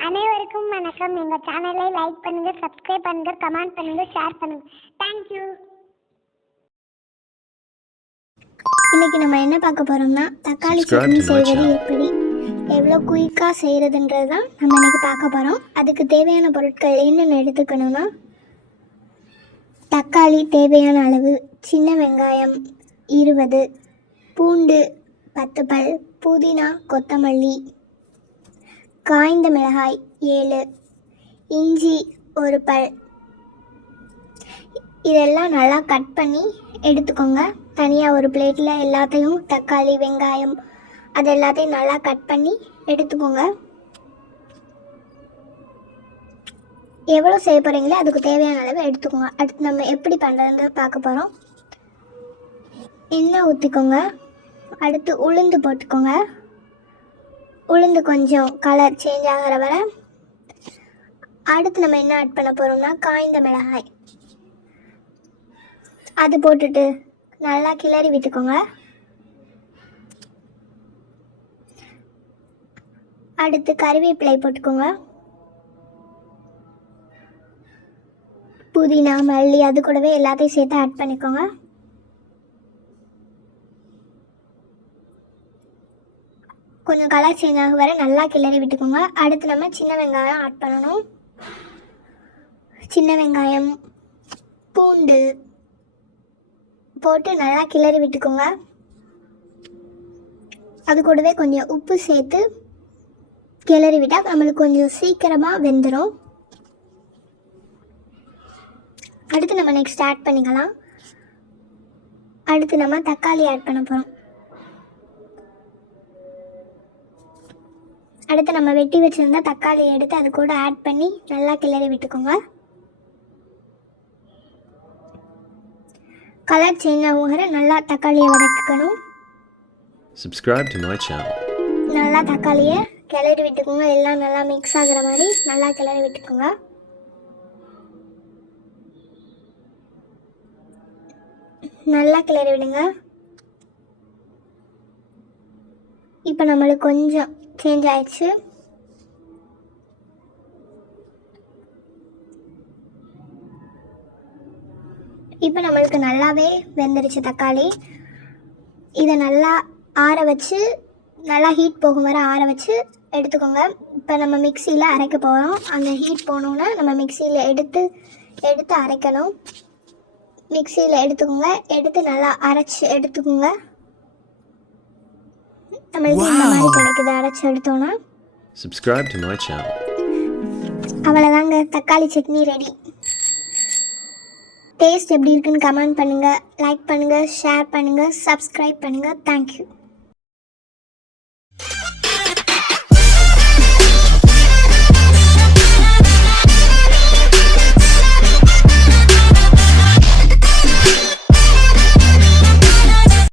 அனைவருக்கும் வணக்கம். எங்கள் சேனலை லைக் பண்ணுங்கள் சப்ஸ்கிரைப் பண்ணுங்கள் கமெண்ட் பண்ணுங்கள் ஷேர் பண்ணுங்கள் தேங்க்யூ இன்னைக்கு நம்ம என்ன பார்க்க போறோம்னா தக்காளி சட்னி செய்வது. எப்படி? எவ்வளோ குயிக்காக செய்கிறதுன்றது தான் நம்ம இன்னைக்கு பார்க்க போகிறோம் அதுக்கு தேவையான பொருட்கள் என்னென்ன எடுத்துக்கணும்னா தக்காளி தேவையான அளவு சின்ன வெங்காயம் இருபது பூண்டு பத்து பல் புதினா கொத்தமல்லி காய்ந்த மிளகாய் ஏழு இஞ்சி ஒரு பல். இதெல்லாம் நல்லா கட் பண்ணி எடுத்துக்கோங்க. தனியாக ஒரு பிளேட்டில் எல்லாத்தையும் தக்காளி வெங்காயம் அது எல்லாத்தையும் நல்லா கட் பண்ணி எடுத்துக்கோங்க. எவ்வளோ செய்ய போகிறீங்களோ அதுக்கு தேவையான அளவு எடுத்துக்கோங்க. அடுத்து நம்ம எப்படி பண்ணுறதுன்னு பார்க்க போகிறோம் எண்ணெய் ஊற்றிக்கோங்க அடுத்து உளுந்து போட்டுக்கோங்க. உளுந்து கொஞ்சம் கலர் சேஞ்ச் ஆகிற வரை அடுத்து நம்ம என்ன ஆட் பண்ண போகிறோம்னா காய்ந்த மிளகாய். அது போட்டுட்டு நல்லா கிளறி விட்டுக்கோங்க. அடுத்து கறிவேப்பிலை போட்டுக்கோங்க. புதினா மல்லி அது கூடவே எல்லாத்தையும் சேர்த்து ஆட் பண்ணிக்கோங்க. கொஞ்சம் கலர் சேஞ்ச் ஆக வர நல்லா கிளறி விட்டுக்கோங்க. அடுத்து நம்ம சின்ன வெங்காயம் ஆட் பண்ணணும். சின்ன வெங்காயம் பூண்டு போட்டு நல்லா கிளறி விட்டுக்கோங்க. அது கூடவே கொஞ்சம் உப்பு சேர்த்து கிளறி விட்டால் நம்மளுக்கு கொஞ்சம் சீக்கிரமாக வெந்துடும் அடுத்து நம்ம நெக்ஸ்ட் ஆட் பண்ணிக்கலாம். அடுத்து நம்ம தக்காளி ஆட் பண்ண போகிறோம் அடுத்து நம்ம வெட்டி வச்சுருந்தா தக்காளி எடுத்து அது கூட ஆட் பண்ணி நல்லா கிளறி விட்டுக்கோங்க. கலர் சேஞ்ச் வரை நல்லா தக்காளியை வதக்கணும் Subscribe to my channel. நல்லா தக்காளியை கிளறி விட்டுக்கோங்க. எல்லாம் நல்லா மிக்ஸ் ஆகுற மாதிரி நல்லா கிளறி விட்டுக்கோங்க. நல்லா கிளறி விடுங்க. இப்போ நம்மளுக்கு கொஞ்சம் சேஞ்ச் ஆயிடுச்சு. இப்போ நம்மளுக்கு நல்லாவே வெந்துருச்சு தக்காளி. இதை நல்லா ஆற வச்சு நல்லா ஹீட் போகும் வர ஆற வச்சு எடுத்துக்கோங்க. இப்போ நம்ம மிக்சியில் அரைக்க போகிறோம் அந்த ஹீட் போனோன்னா நம்ம மிக்சியில் எடுத்து எடுத்து அரைக்கணும். மிக்சியில் எடுத்துக்கோங்க. எடுத்து நல்லா அரைச்சி எடுத்துக்கோங்க. நம்மளுக்கு இந்த மாதிரி கிடைக்குது. அரைச்சி எடுத்தோன்னா Subscribe to my channel. அவ்வளோதாங்க தக்காளி சட்னி ரெடி டேஸ்ட் எப்படி இருக்குன்னு கமெண்ட் பண்ணுங்கள் லைக் பண்ணுங்கள் ஷேர் பண்ணுங்கள் சப்ஸ்கிரைப் பண்ணுங்கள் தேங்க்யூ